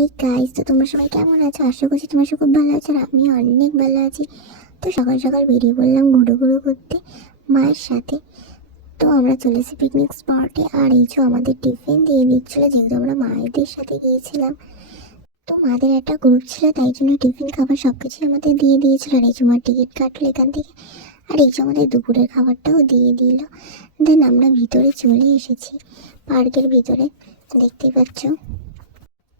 এই গাইস, তো তোমরা সবাই কেমন আছো? আশা করছি তোমরা সব খুব ভালো আছো আর আমি অনেক ভালো আছি। তো সকাল সকাল বেরিয়ে পড়লাম ঘুরু করতে মায়ের সাথে। তো আমরা চলেছি পিকনিক স্পটে, আর এই যে আমাদের টিফিন দিয়ে দিচ্ছিল, যেহেতু আমরা মায়েদের সাথে গিয়েছিলাম। তো মাদের একটা গ্রুপ ছিল, তাই জন্য টিফিন খাবার সবকিছু আমাদের দিয়ে দিয়েছিল। আর এই যে আমার টিকিট কাটলো এখান থেকে, আর এই যে আমাদের দুপুরের খাবারটাও দিয়ে দিল। দেন আমরা ভিতরে চলে এসেছি, পার্কের ভিতরে, দেখতেই পাচ্ছ।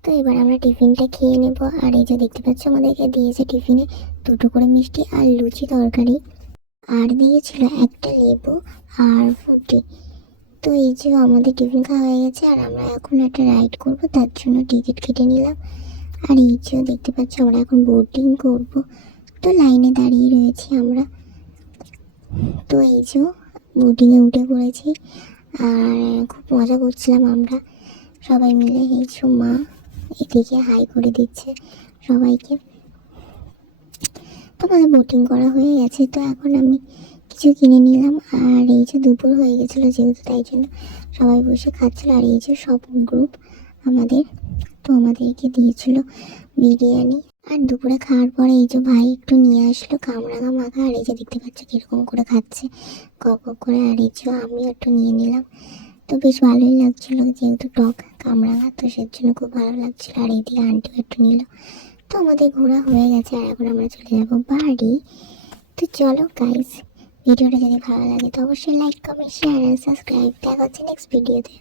তো এবার আমরা টিফিনটা খেয়ে নেব। আর এই যে দেখতে পাচ্ছ আমাদেরকে দিয়েছে টিফিনে দুটো করে মিষ্টি আর লুচি তরকারি, আর দিয়েছিল একটা লেবু আর ফুটি। তো এই যে আমাদের টিফিন খাওয়া হয়ে গেছে, আর আমরা এখন একটা রাইড করব, তার জন্য টিকিট কেটে নিলাম। আর এই যে দেখতে পাচ্ছ আমরা এখন বোটিং করব। তো লাইনে দাঁড়িয়ে রয়েছি আমরা। তো এই যে বোটিংয়ে উঠে পড়েছি, আর খুব মজা করছিলাম আমরা সবাই মিলে। এই যে মা এদিকে হাই করে দিচ্ছে সবাইকে। তো আমাদের বোটিং করা হয়ে গেছে, তো এখন আমি কিছু কিনে নিলাম। আর এই যে দুপুর হয়ে গেছিলো যেহেতু, তাই জন্য সবাই বসে খাচ্ছিল। আর এই যে সব গ্রুপ আমাদের, তো আমাদেরকে দিয়েছিল বিরিয়ানি। আর দুপুরে খাওয়ার পরে এই যে ভাই একটু নিয়ে আসলো কামরাঙা মাখা, আর এই যে দেখতে পাচ্ছ কীরকম করে খাচ্ছে কক কক করে। আর এই যে আমি একটু নিয়ে নিলাম। তো বেশ ভালোই লাগছিলো, যেহেতু টক কামরাঙা, তো সের জন্য খুব ভালো লাগছিলো। আর এইদিকে আন্টিও একটু নিল। তো আমাদের ঘোরা হয়ে গেছে, আর এখন আমরা চলে যাবো বাড়ি। তো চলো গাইস, ভিডিওটা যদি ভালো লাগে তো অবশ্যই লাইক, কমেন্ট, শেয়ার আর সাবস্ক্রাইব। দেখা হচ্ছে নেক্সট ভিডিওতে।